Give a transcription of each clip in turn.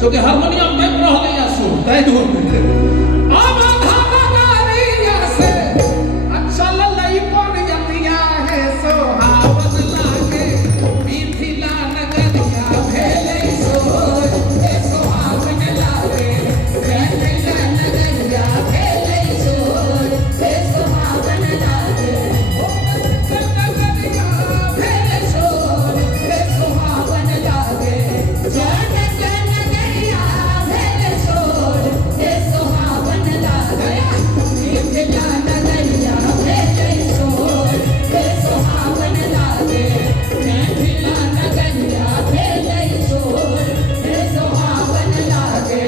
चूंकि हारमोनियम में रह गया सुर तय दूर अब धागा गारिया से अच्छा ललई पर यतिया है सोहावन लागे मिथिला नगरिया भेले सोर हे सोहावन लागे मिथिला नगरिया भेले सोर हे सोहावन लागे नगरिया भेले सोर हे सोहावन लागे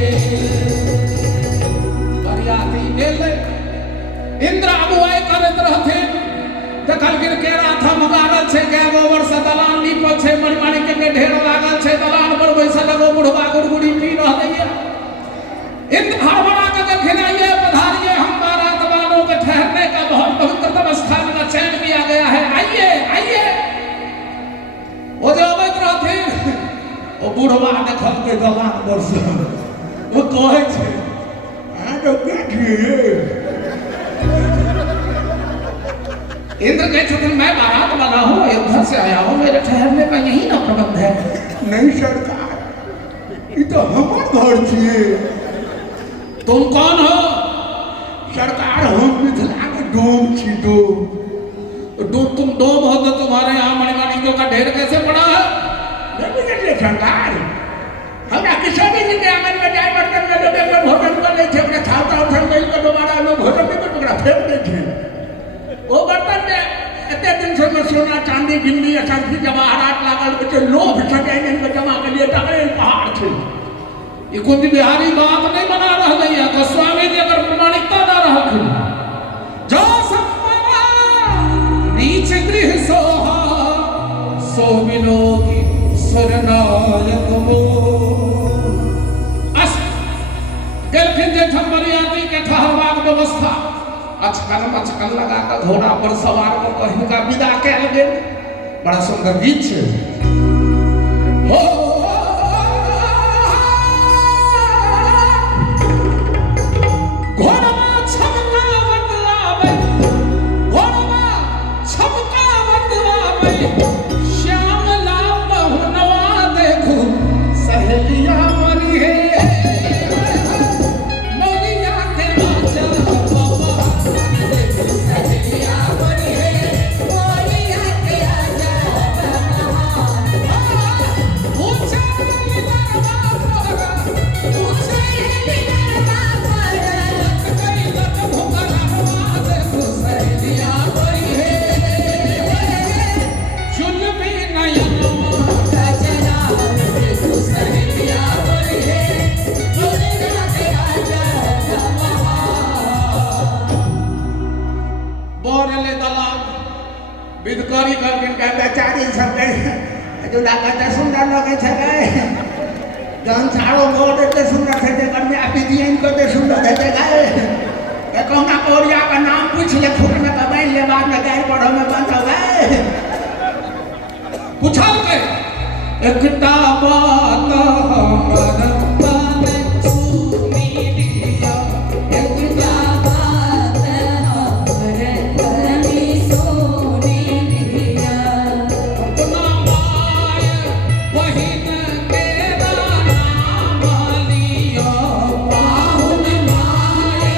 इंद्र अगुवाई करत रहथिन देखलखिन केरा थमगारल छै कै गोबर से दलान नीपल छै मणिमाणिक के ढेर लागल छै दलान पर बैसल एगो बुढ़वा गुड़गुड़ी पी रहलैया इंद्र हड़बड़ा के देखिन आइए पधारिए हम बारात वालों के ठहरने का बहुत पवित्रतम स्थान का चयन किया गया है आइए आइए वो जो अबैत रहथिन वो बुढ़वा देखल के दलान पर से वो कहै छै आ तो बैठिए इंद्र कहते मैं बारात वाला हूँ अयोध्या से आया हूँ मेरे ठहरने का यही ना प्रबंध है नहीं सरकार ये तो हमार घर छे तुम कौन हो सरकार हम मिथिला के डोम छी तुम डोम हो तो तुम्हारे यहाँ मणिमाणिक्यों का ढेर कैसे पड़ा है नहीं बुझे सरकार हमरा किसी भी के आंगन में जाए बर्तन में लोगे में भोजन कर ले थे अपने खाता उठल गई को दोबारा लोग भोजन में टुकड़ा फेंक दे थे वो बर्तन में इतने दिन से मैं सोना चांदी गिन्नी असंख्य जवाहरात लागल बच्चे लोभ सके इनको जमा के लिए तगड़े पहाड़ थे ये कुछ बिहारी बात नहीं बना रहा है गोस्वामी जी अगर प्रमाणिकता ना रहा जो सम्मा नीच गृह सोहा सो विलोकी सरनायक मो अस गेलखिन जे ठम्बरियाती के ठहरबाक व्यवस्था अचकन लगा कर घोड़ा पर सवार को हिनका विदा कैल गेल बड़ा सुंदर गीत छै हो घोड़ा छमकावत आवे श्याम लाल बहुनवा देखू सहेलिया मरी है विदकारी करके का बेचारी सब जो लागत सुंदर लगे छे जन छाड़ो मोड़ इतने सुंदर थे कर में आप दियन को ते सुंदर थे गए के कोना कोरिया का नाम पूछ ले खुद में कमाई ले बाद में गाय पढ़ो में बंद हो गए पूछल के एकटा बात हमर पाने सुनी दिया एकटा बात हमर पाने सुनी दिया अपना माय बहिन के नाम लियो पाहुन माय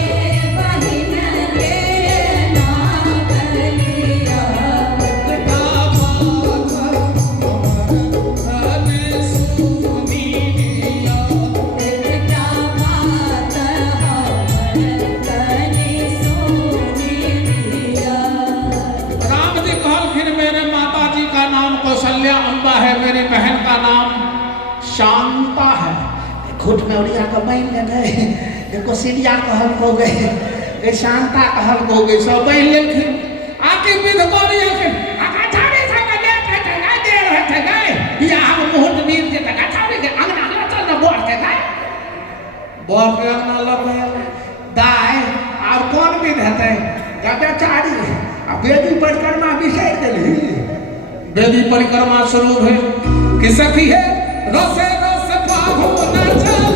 बहिन के नाम लियो एकटा बात कौशल्या अम्बा है मेरी बहन का नाम शांता है खुद में उड़िया का बहन ले गए देखो सीढ़िया कहल हो गए शांता कहल हो गई सब बहन लेकिन आके विध कोरिया के आका छाड़े था का ले के गए दे रहे थे गए बियाह में मुहूर्त नींद के तका छाड़े के अंगना ले चल ना बोल के गए बोल के अंगना लगे दाए और कौन विध है गदा चाड़ी अब बेदी परिक्रमा विषय देली बेदी परिक्रमा शुरू है कि सखी है रसे रस पाहु न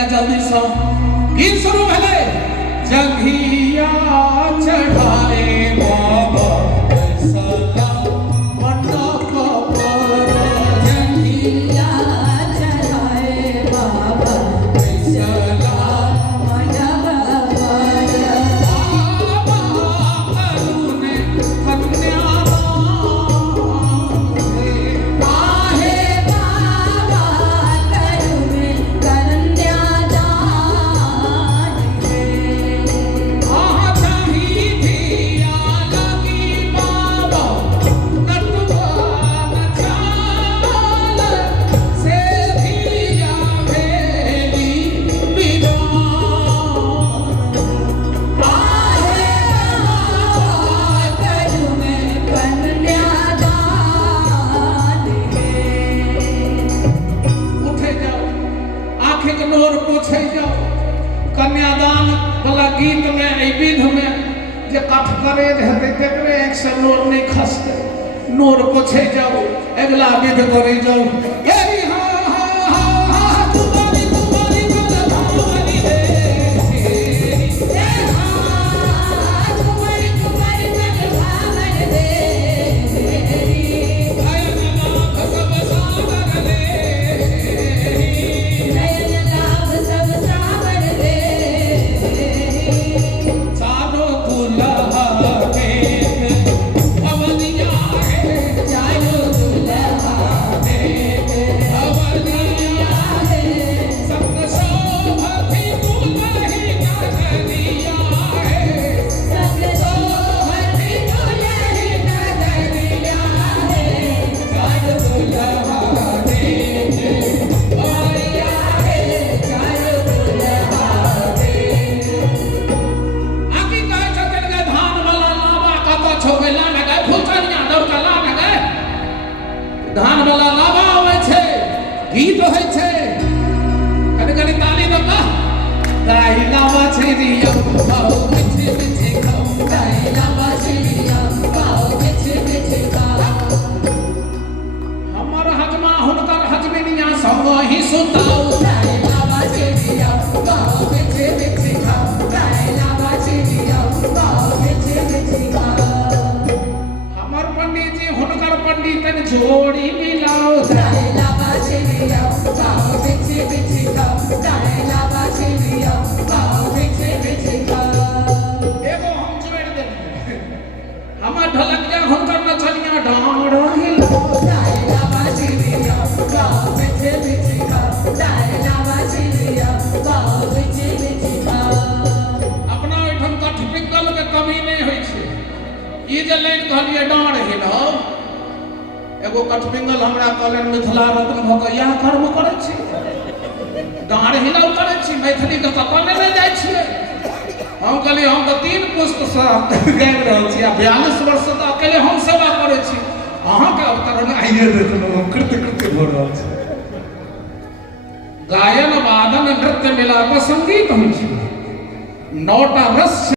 लिया जल्दी से गीत शुरू भले जंघिया चढ़ाए बाबा सलाम मंडप पर जंघिया चढ़ाए बाबा सलाम मंडप पर बाबा करुण कन्यादान आहे बाबा करुण कन्यादान आहा चाही धिया लगी बाबा नटवा नचाल से धिया भेली विदान आहे बाबा करुण कन्यादान उठे जाओ आंखें के नोर पोछे जाओ कन्यादान वाला गीत में ए विध में जे कठ करे रहते तेकरे एक से नोर नहीं खसते नोर पोछे जाओ अगला विध करे जाओ गेरी हा हा हा हा तुम्हारी कल भावनी रे ए हा तुम्हारी कल भावनी रे आया लाभ सब सागर रे नयन लाभ सब सागर रे चारों दुल्हा में अवनिया है चारों दुल्हा में अवनिया है सब शोभती दुल्ही नगरिया है सब शोभती दुल्ही नगरिया है चारों दुल्हा में अवनिया है चारों दुल्हा में आकी कहे छथिन के धान वाला लाबा कत छोबे लामे गए फुलचनिया दौड़का लामे गए धान वाला लाबा आवे छे गीत होय छे कने कने ताली दो का गाई लाबा छे रिया बाऊ मिठी मिठी खाओ गाई लाबा छे रिया बाऊ मिठी मिठी खाओ हमर हजमा हुनकर हजमिनिया संग ही सुताओ गाई लाबा छे रिया बाऊ मिठी मिठी खाओ गाई लाबा छे रिया बाऊ मिठी मिठी खाओ हमर पंडित जी हुनकर पंडितन जोड़ी मिलाओ गाई लाबा छे रिया बाऊ मिठी मिठी खाओ गाई लाबा छे रिया बाऊ मिठी मिठी खाओ एगो हम जोड़ देलिए हमर ढलकिया हुनकर नचनिया डांड हिलाओ गाई लाबा छे रिया बाऊ मिठी मिठी खाओ गाई लाबा छे रिया बाऊ मिठी मिठी खाओ अपना ओठन कठ पिंगल के कमी नहीं होई छे ई जे लाइन कहलिए डांड हिलाओ एगो कठपिंगल हमरा कहलन मिथिला रत्न भ के यह कर्म करे छी डांड हिलाउ करे छी मैथिली के कतने नहीं जाय छियै हम कहलिए हम तो 3 पुस्त से गाबि रहल छी आ 42 वर्ष से अकेले हम सेवा करे छी अहाँ के अवतरण आइए देतनो हम कृत्य कृत्य भ रहल छी गायन वादन नृत्य मिला के संगीत होइ छै 9टा रस